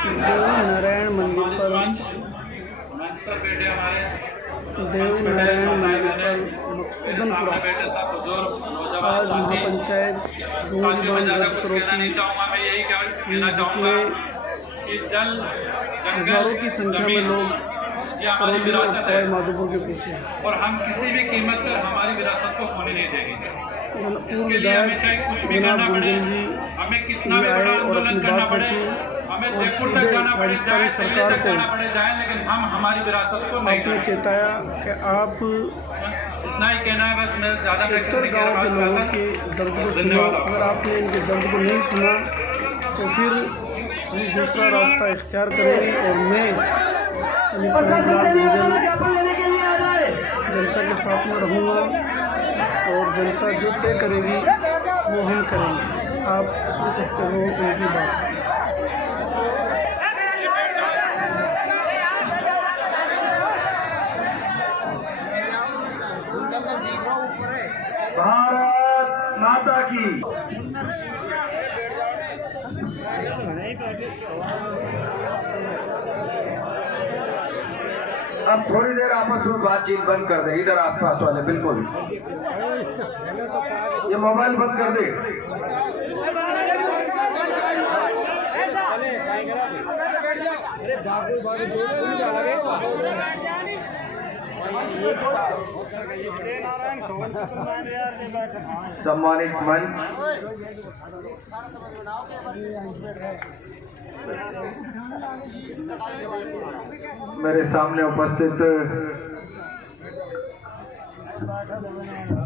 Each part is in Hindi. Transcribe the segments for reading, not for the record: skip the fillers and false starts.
देव नारायण मंदिर पर मकसूदनपुरा आज महापंचायत डूंगरी बांध रद्द करो की जिसमें हजारों की संख्या में लोग करौली और सवाई माधोपुर के पहुंचे हैं और हम किसी भी कीमत पर हमारी विरासत को खोने नहीं देंगे। पूर्व विधायक जनाब गुंजल जी भी आए और अपनी बात रखी और सीधे राजस्थान सरकार को आपने चेताया कि आप क्षेत्र गांव के लोगों के दर्द को सुनो। अगर आपने इनके दर्द को नहीं सुना तो फिर हम दूसरा रास्ता इख्तियार करेंगे और मैं प्रहलाद गुंजल जनता के साथ में रहूँगा और जनता जो तय करेगी वो हम करेंगे। आप सुन सकते हो उनकी बात। भारत माता की। अब थोड़ी देर आपस में बातचीत बंद कर दे। इधर आसपास वाले बिल्कुल ये मोबाइल बंद कर दे। सम्मानित मंच, मेरे सामने उपस्थित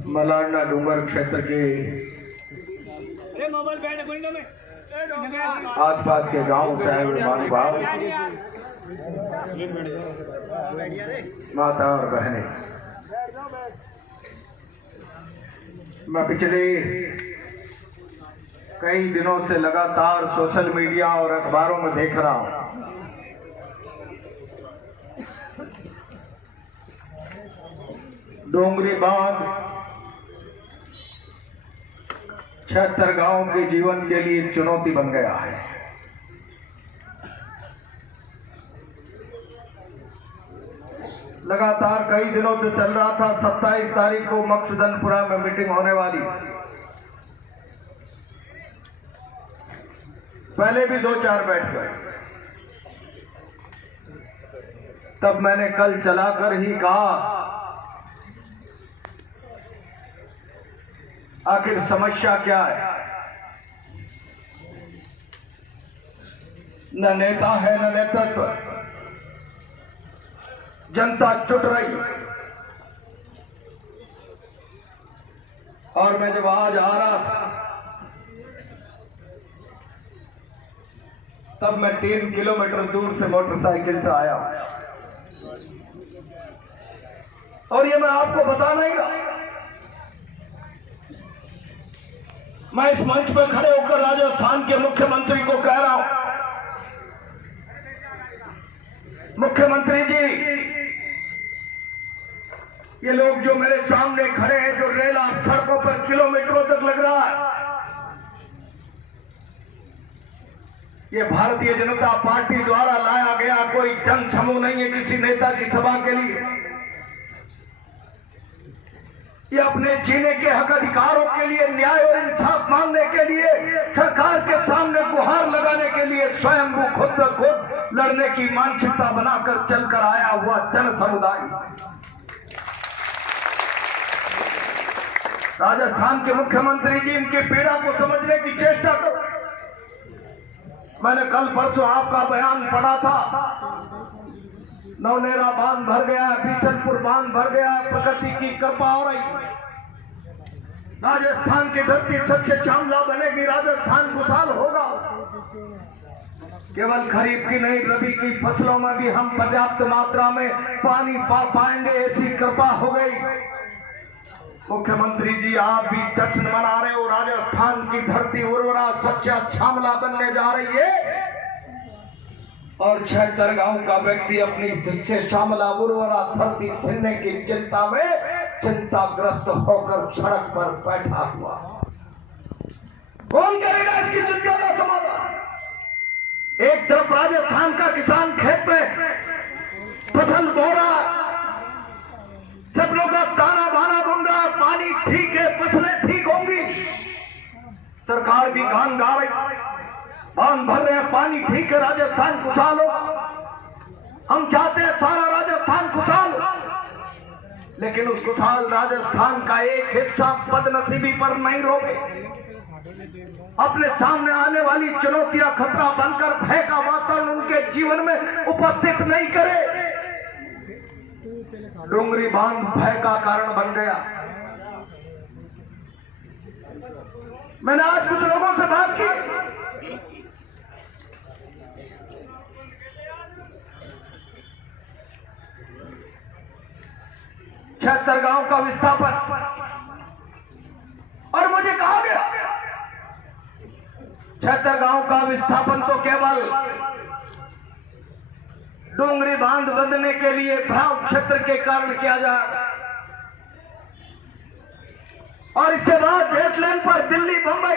मलारना डूंगर क्षेत्र के आसपास के गांव साहेब महानुभाव, माता और बहनें, मैं पिछले कई दिनों से लगातार सोशल मीडिया और अखबारों में देख रहा हूं डोंगरी बांध 76 गांव के जीवन के लिए चुनौती बन गया है। लगातार कई दिनों से चल रहा था। 27 तारीख को मकसूदनपुरा में मीटिंग होने वाली, पहले भी 2-4 बैठ गए। तब मैंने कल चलाकर ही कहा आखिर समस्या क्या है। न नेता है न नेतृत्व, जनता चुट रही। और मैं जब आज आ रहा था तब मैं 3 किलोमीटर दूर से मोटरसाइकिल से आया और ये मैं आपको बता नहीं रहा। मैं इस मंच पर खड़े होकर राजस्थान के मुख्यमंत्री को कह रहा हूं, मुख्यमंत्री जी, ये लोग जो मेरे सामने खड़े हैं, जो रेल आप सड़कों पर किलोमीटरों तक लग रहा है, ये भारतीय जनता पार्टी द्वारा लाया गया कोई जन समूह नहीं है किसी नेता की सभा के लिए। ये अपने जीने के हक अधिकारों के लिए, न्याय और इंसाफ मांगने के लिए, सरकार के सामने गुहार लगाने के लिए स्वयं वो खुद ब खुद लड़ने की मानसिकता बनाकर चलकर आया हुआ जन समुदाय। राजस्थान के मुख्यमंत्री जी, इनकी पीड़ा को समझने की चेष्टा करो। मैंने कल परसों आपका बयान पढ़ा था, नवनेरा बांध भर गया, बीसलपुर बांध भर गया, प्रकृति की कृपा हो रही, राजस्थान की धरती सच्चे चांदला बनेगी, राजस्थान खुशहाल होगा। केवल खरीफ की नहीं, रबी की फसलों में भी हम पर्याप्त मात्रा में पानी पा पाएंगे, ऐसी कृपा हो गई। मुख्यमंत्री जी, आप भी जश्न मना रहे हो, राजस्थान की धरती उर्वरा सच्चा छामला बनने जा रही है और 76 गांव का व्यक्ति अपनी से श्यामला उर्वरा धरती छीनने की चिंता में चिंताग्रस्त होकर सड़क पर बैठा हुआ। कौन करेगा इसकी चिंता का समाधान? एक तरफ राजस्थान का किसान खेत में फसल बो रहा, सब लोग का दाना बाना बन रहा, पानी ठीक है, फसलें ठीक होंगी, सरकार भी गान गा रही, बांध भर रहे हैं, पानी ठीक है, राजस्थान खुशहाल हो, हम चाहते हैं सारा राजस्थान खुशहाल हो। लेकिन उस खुशहाल राजस्थान का एक हिस्सा बदनसीबी पर नहीं रोके, अपने सामने आने वाली चुनौतियां खतरा बनकर भय का वातावरण उनके जीवन में उपस्थित नहीं करे। डोंगरी बांध भय का कारण बन गया। मैंने आज कुछ लोगों से बात की, 76 गांव का विस्थापन, और मुझे कहा गया 76 गांव का विस्थापन तो केवल डोंगरी बांध बंधने के लिए भ्राव क्षेत्र के कारण किया जा रहा, और इसके बाद हेडलाइन पर दिल्ली बंबई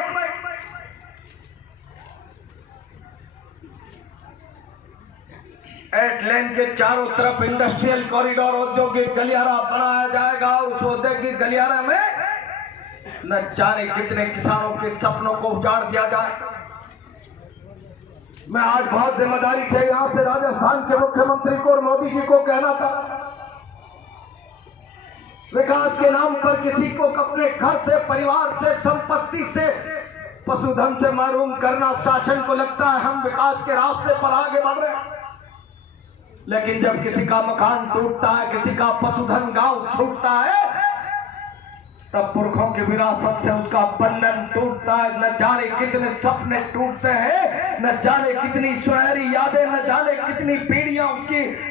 एटलैंड के चारों तरफ इंडस्ट्रियल कॉरिडोर, औद्योगिक गलियारा बनाया जाएगा। उस औद्योगिक गलियारा में न जाने कितने किसानों के सपनों को उजाड़ दिया जाए। मैं आज बहुत जिम्मेदारी से यहां से राजस्थान के मुख्यमंत्री को और मोदी जी को कहना था, विकास के नाम पर किसी को अपने घर से, परिवार से, संपत्ति से, पशुधन से महरूम करना शासन को लगता है हम विकास के रास्ते पर आगे बढ़ रहे हैं। लेकिन जब किसी का मकान टूटता है, किसी का पशुधन गांव छूटता है, तब पुरखों की विरासत से उसका बंधन टूटता है। न जाने कितने सपने टूटते हैं, न जाने कितनी सुनहरी यादें, न जाने कितनी पीढ़ियां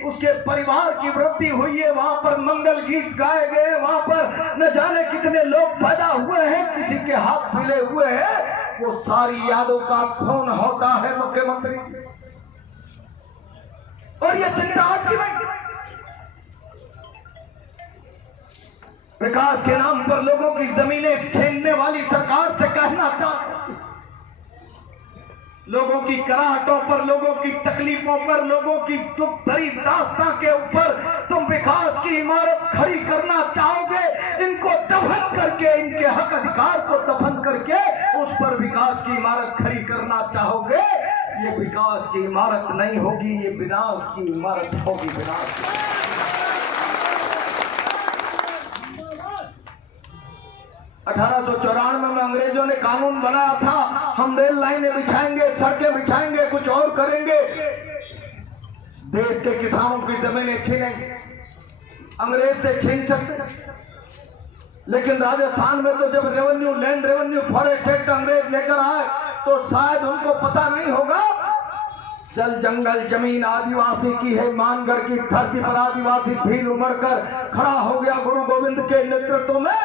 उसके परिवार की वृद्धि हुई है, वहां पर मंगल गीत गाए गए, वहां पर न जाने कितने लोग पैदा हुए हैं, किसी के हाथ मिले हुए हैं। वो सारी यादों का खून होता है मुख्यमंत्री, और ये चिंता आज की नहीं। विकास के नाम पर लोगों की जमीनें छीनने वाली सरकार से कहना चाहता, लोगों की कराहटों पर, लोगों की तकलीफों पर, लोगों की दुख भरी दास्तां के ऊपर तुम विकास की इमारत खड़ी करना चाहोगे। इनको दफन करके, इनके हक अधिकार को दफन करके उस पर विकास की इमारत खड़ी करना चाहोगे। ये विकास की इमारत नहीं होगी, ये विनाश की इमारत होगी। विनाश 1894 में अंग्रेजों ने कानून बनाया था, हम रेल लाइनें बिछाएंगे, सड़कें बिछाएंगे, कुछ और करेंगे, देश के किसानों की जमीनें छीनेंगे। अंग्रेज से छीन सकते, लेकिन राजस्थान में तो जब revenue, land revenue, forest act अंग्रेज लेकर आए तो शायद उनको पता नहीं होगा जल जंगल जमीन आदिवासी की है। मानगढ़ की धरती पर आदिवासी भीड़ उमड़कर खड़ा हो गया गुरु गोविंद के नेतृत्व में।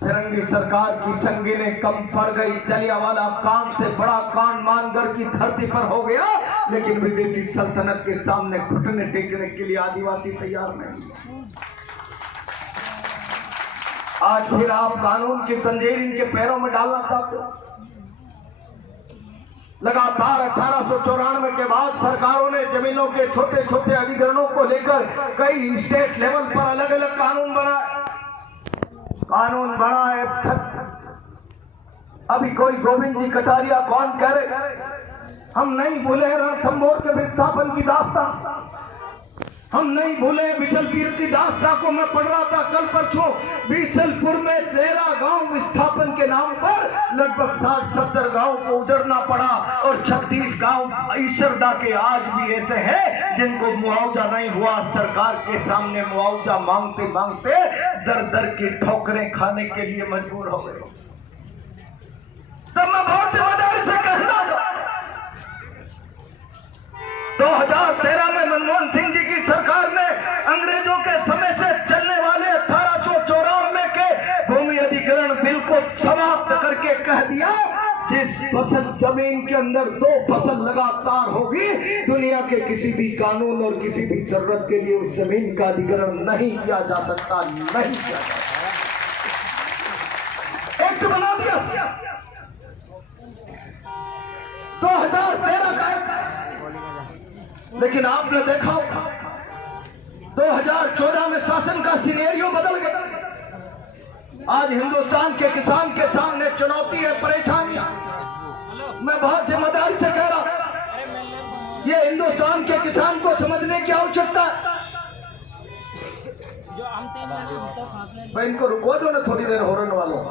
फिरंगी सरकार की संगीनें कम पड़ गई, जलियांवाला कांड से बड़ा कांड मानगढ़ की धरती पर हो गया, लेकिन विदेशी सल्तनत के सामने घुटने टेकने के लिए आदिवासी तैयार नहीं। आज फिर आप कानून की जंजीर इनके पैरों में डालना चाहते हो। लगातार 1894 के बाद सरकारों ने जमीनों के छोटे छोटे अधिग्रहणों को लेकर कई स्टेट लेवल पर अलग अलग कानून बनाए। अभी कोई गोविंद जी कटारिया कौन कह रहे, हम नहीं भूले रणथंभौर के विस्थापन की दास्तां, हम नहीं भूले विठल पीर की दास्तां को। मैं पढ़ रहा था कल परसों, बीसलपुर में 13 गांव विस्थापन के नाम पर लगभग 60-70 गांव को उजड़ना पड़ा, और 36 गांव ईश्वरदा के आज भी ऐसे हैं जिनको मुआवजा नहीं हुआ। सरकार के सामने मुआवजा मांगते मांगते दर दर की ठोकरें खाने के लिए मजबूर हो गए। तब मैं बहुत जिम्मेदारी से कहना था, 2013 में मनमोहन सिंह जी की सरकार ने अंग्रेजों के समय से चलने वाले 1894 के भूमि अधिग्रहण बिल को समाप्त करके कह दिया, जिस फसल जमीन के अंदर 2 फसल लगातार होगी, दुनिया के किसी भी कानून और किसी भी जरूरत के लिए उस जमीन का अधिग्रहण नहीं किया जा सकता, नहीं किया जा सकता। एक्ट बना दिया। 2000 लेकिन आपने देखा 2014 में शासन का सिनेरियो बदल गया। आज हिंदुस्तान के किसान के सामने चुनौती है, परेशानियां। मैं बहुत जिम्मेदारी से कह रहा हूं, ये हिंदुस्तान के किसान को समझने की आवश्यकता है। भाई इनको रुको दो ना, थोड़ी देर हॉर्न वालों,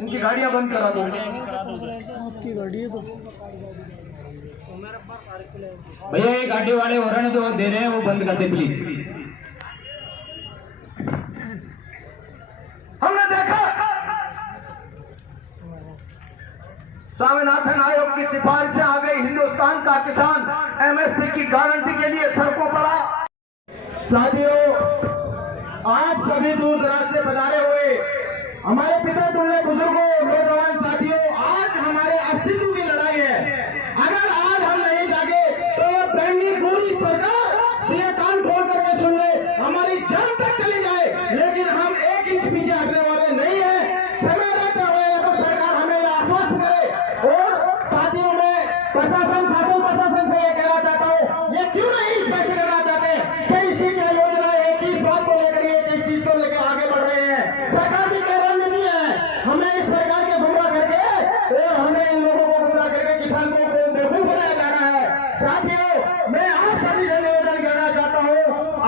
इनकी गाड़ियां बंद करा दो। आपकी गाड़ी है तो भैया ये गाड़ी वाले हॉर्न जो दे रहे हैं वो बंद कर दे प्लीज। हमने देखा स्वामीनाथन आयोग की सिफारिशें आ गई, हिंदुस्तान का किसान एमएसपी की गारंटी के लिए सड़कों पर आया। साथियों, आज सभी दूर दराज से पधारे हुए हमारे पिता टूटे बुजुर्गों, नौजवान साथियों, आज हमारे अस्तित्व की लड़ाई है। अगर आज हम नहीं जागे तो ये बैंगी पूरी सरकार ये कान खोल करके सुन ले, हमारी जान तक चली जाए, लेकिन हम एक इंच पीछे हटने वाले नहीं है। समय रहते हुए तो सरकार हमें यह आश्वस्त करे। और साथियों, मैं प्रशासन, शासन प्रशासन से ये कहना चाहता हूँ, ये क्यों नहीं इस बैठक करना चाहते कि इसकी क्या योजना है, किस बात को लेकर ये किस चीज को लेकर आगे बढ़ रहे हैं। सरकार भी कह रही है हमें इस प्रकार के गुमराह करके और हमें इन लोगों को गुमराह करके किसान को बेवकूफ बनाया जा रहा है। साथियों, मैं आप सभी से निवेदन करना चाहता हूँ,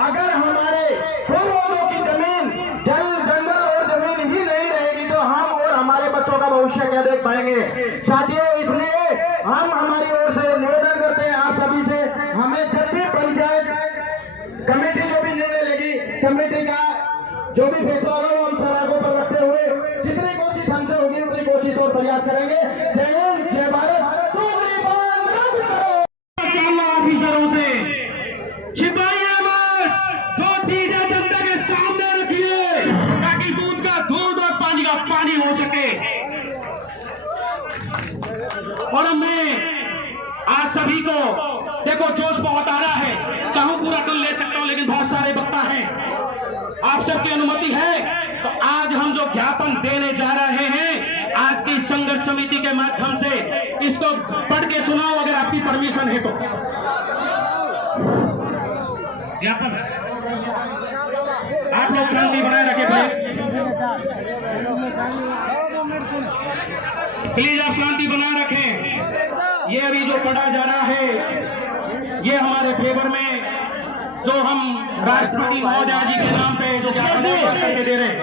अगर हमारे पूर्वजों की जमीन, जल, जंगल और जमीन ही नहीं रहेगी तो हम और हमारे बच्चों का भविष्य क्या देख पाएंगे। साथियों, इसलिए हम हमारी ओर से निवेदन करते हैं आप सभी से, हमें जब भी पंचायत कमेटी जो भी निर्णय लेगी, कमेटी का जो भी फैसला होगा वो हम सर आगों पर रखते हुए जितनी कोशिश हमसे होगी उतनी कोशिश और प्रयास करेंगे। जय हिंद, जय भारत। ऑफिसरों से छिपाइए मत, जो चीजें जनता के सामने रखिए ताकि दूध का दूध और पानी का पानी हो सके। और मैं आज सभी को देखो, जोश बहुत आ रहा है, चाहूं पूरा कल ले सकता हूं, लेकिन बहुत सारे वक्ता हैं। आप सबकी अनुमति है तो आज हम जो ज्ञापन देने जा रहे हैं, आज की संघर्ष समिति के माध्यम से इसको पढ़ के सुनाओ अगर आपकी परमिशन है तो। ज्ञापन आप लोग शांति बनाए रखें प्लीज, आप शांति बनाए रखें। ये अभी जो पढ़ा जा रहा है ये हमारे फेवर में जो हम राष्ट्रपति महोदय जी के नाम पे जो ज्ञापन दे रहे हैं,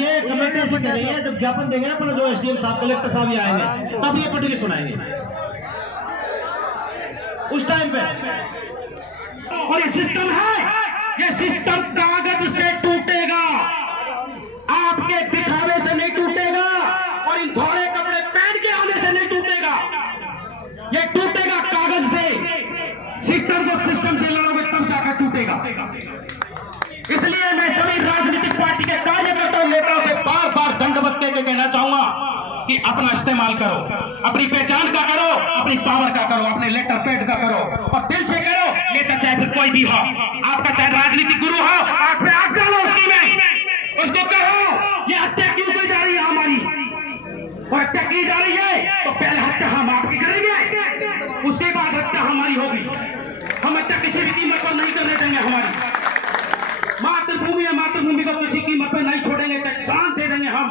ये कमेटी से कह रही है। जब ज्ञापन देंगे ना अपना, जो एसडीएम साहब, कलेक्टर साहब ही आएंगे, तब ये पढ़ के सुनाएंगे उस टाइम पे। और ये सिस्टम है, ये सिस्टम कागज से टूटेगा, आपके दिखावे से नहीं टूटेगा और इन थोड़े कपड़े पहन के आने से नहीं टूटेगा, ये टूटेगा कागज से। सिस्टम को सिस्टम से लड़ोगे तब जाकर टूटेगा। इसलिए मैं सभी राजनीतिक पार्टी के कार्यकर्ताओं, नेताओं से बार बार दंडवत के कहना चाहूंगा कि अपना इस्तेमाल करो, अपनी पहचान का करो, अपनी पावर का करो, अपने लेटर पैड का करो और दिल से करो। नेता चाहे फिर कोई भी हो, आपका चाहे राजनीतिक गुरु हो, आप पे आग डालो उसकी में, उसको कहो ये हत्या क्यों की जा रही है हमारी, और हत्या की जा रही है तो पहले हत्या हम आपकी करेंगे, उसके बाद हत्या हमारी होगी। हम हत्या किसी भी कीमत पर नहीं करने देंगे। हमारी मातृभूमि है, मातृभूमि को किसी कीमत पर नहीं छोड़ेंगे, चाहे जान दे देंगे हम।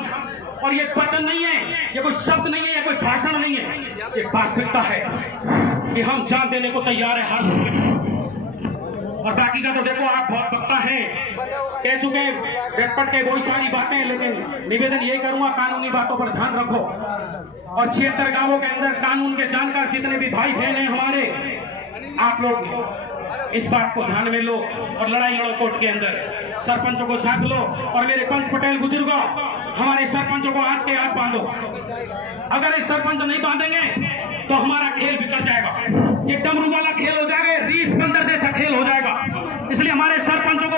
और ये वचन नहीं है, ये कोई शब्द नहीं है, ये कोई भाषण नहीं है, ये वास्तविकता है कि हम जान देने को तैयार है हर। और बाकी का तो देखो, आप बहुत वक्ता हैं, कह चुके झटपट के बहुत सारी बातें, लेकिन निवेदन यही करूंगा कानूनी बातों पर ध्यान रखो। और 76 गांवों के अंदर कानून के जानकार जितने भी भाई बहन हैं हमारे, आप लोग इस बात को ध्यान में लो और लड़ाई लड़ो कोर्ट के अंदर। सरपंचों को साथ लो और मेरे पंच पटेल बुजुर्गों, हमारे सरपंचों को आज के आज बांधो। अगर इस सरपंच नहीं बांधेंगे तो हमारा खेल बिगड़ जाएगा, ये डमरू वाला खेल हो जाएगा, रीस बंदर जैसा खेल हो जाएगा। इसलिए हमारे सरपंचों को